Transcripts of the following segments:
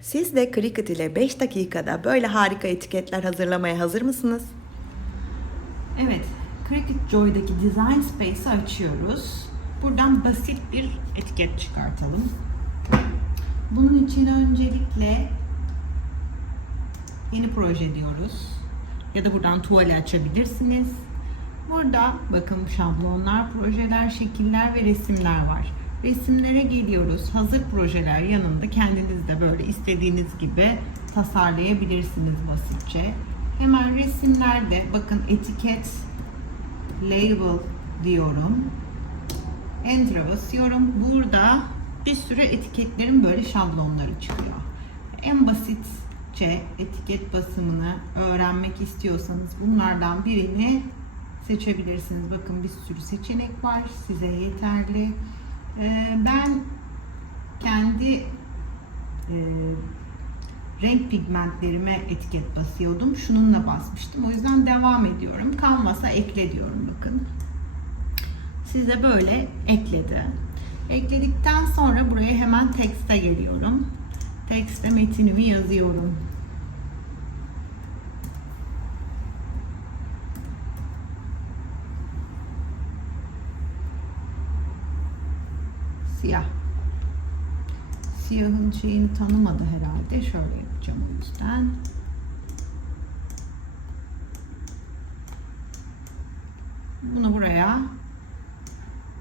Siz de Cricut ile 5 dakikada böyle harika etiketler hazırlamaya hazır mısınız? Evet, Cricut Joy'daki Design Space'i açıyoruz. Buradan basit bir etiket çıkartalım. Bunun için öncelikle yeni proje diyoruz. Ya da buradan tuvali açabilirsiniz. Burada bakın şablonlar, projeler, şekiller ve resimler var. Resimlere geliyoruz. Hazır projeler yanında kendiniz de böyle istediğiniz gibi tasarlayabilirsiniz basitçe. Hemen resimlerde bakın etiket, label diyorum. Enter'a basıyorum. Burada bir sürü etiketlerin böyle şablonları çıkıyor. En basitçe etiket basımını öğrenmek istiyorsanız bunlardan birini seçebilirsiniz. Bakın bir sürü seçenek var. Size yeterli. Ee, ben kendi e, renk pigmentlerime etiket basıyordum. Şununla basmıştım. O yüzden devam ediyorum. Canvas'a ekle diyorum bakın. Size böyle ekledi. Ekledikten sonra buraya hemen tekste geliyorum. Tekste metinimi yazıyorum. Siyah. Siyahın şeyini tanımadı herhalde. Şöyle yapacağım o yüzden. Bunu buraya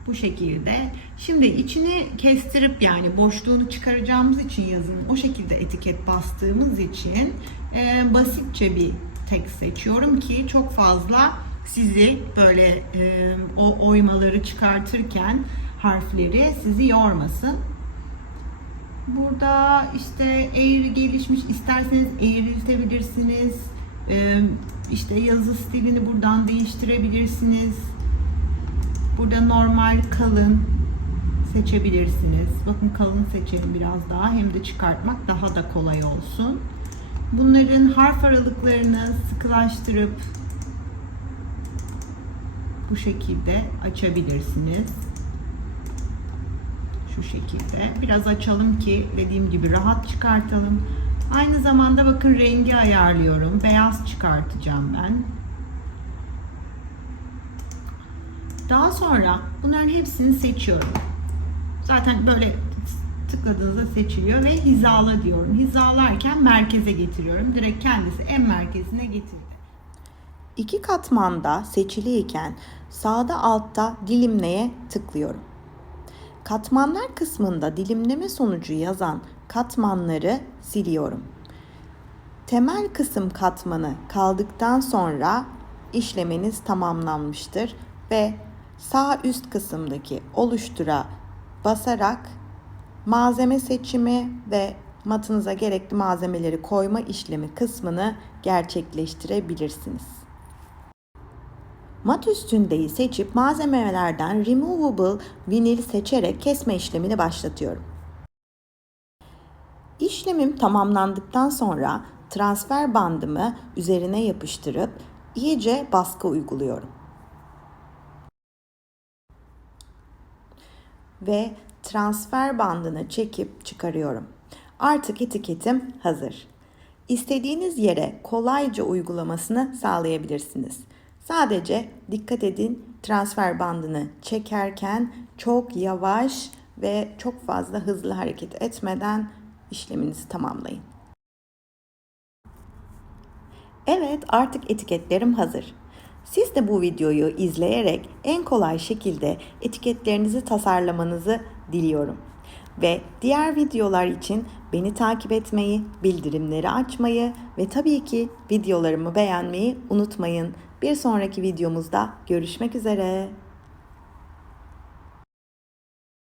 bu şekilde. Şimdi içini kestirip yani boşluğunu çıkaracağımız için yazın o şekilde etiket bastığımız için e, basitçe bir tek seçiyorum ki çok fazla sizi böyle e, o oymaları çıkartırken harfleri sizi yormasın. Burada işte eğri gelişmiş isterseniz eğriltebilirsiniz. Ee, işte yazı stilini buradan değiştirebilirsiniz. Burada normal kalın seçebilirsiniz. Bakın kalın seçelim biraz daha. Hem de çıkartmak daha da kolay olsun. Bunların harf aralıklarını sıkılaştırıp bu şekilde açabilirsiniz şu şekilde. Biraz açalım ki dediğim gibi rahat çıkartalım. Aynı zamanda bakın rengi ayarlıyorum. Beyaz çıkartacağım ben. Daha sonra bunların hepsini seçiyorum. Zaten böyle tıkladığınızda seçiliyor ve hizala diyorum. Hizalarken merkeze getiriyorum. Direkt kendisi en merkezine getirdi. İki katmanda seçiliyken sağda altta dilimleye tıklıyorum. Katmanlar kısmında dilimleme sonucu yazan katmanları siliyorum. Temel kısım katmanı kaldıktan sonra işleminiz tamamlanmıştır ve sağ üst kısımdaki oluştura basarak malzeme seçimi ve matınıza gerekli malzemeleri koyma işlemi kısmını gerçekleştirebilirsiniz. Mat üstündeyi seçip malzemelerden Removable vinil seçerek kesme işlemini başlatıyorum. İşlemim tamamlandıktan sonra transfer bandımı üzerine yapıştırıp iyice baskı uyguluyorum. Ve transfer bandını çekip çıkarıyorum. Artık etiketim hazır. İstediğiniz yere kolayca uygulamasını sağlayabilirsiniz. Sadece dikkat edin transfer bandını çekerken çok yavaş ve çok fazla hızlı hareket etmeden işleminizi tamamlayın. Evet artık etiketlerim hazır. Siz de bu videoyu izleyerek en kolay şekilde etiketlerinizi tasarlamanızı diliyorum. Ve diğer videolar için beni takip etmeyi, bildirimleri açmayı ve tabii ki videolarımı beğenmeyi unutmayın. Bir sonraki videomuzda görüşmek üzere.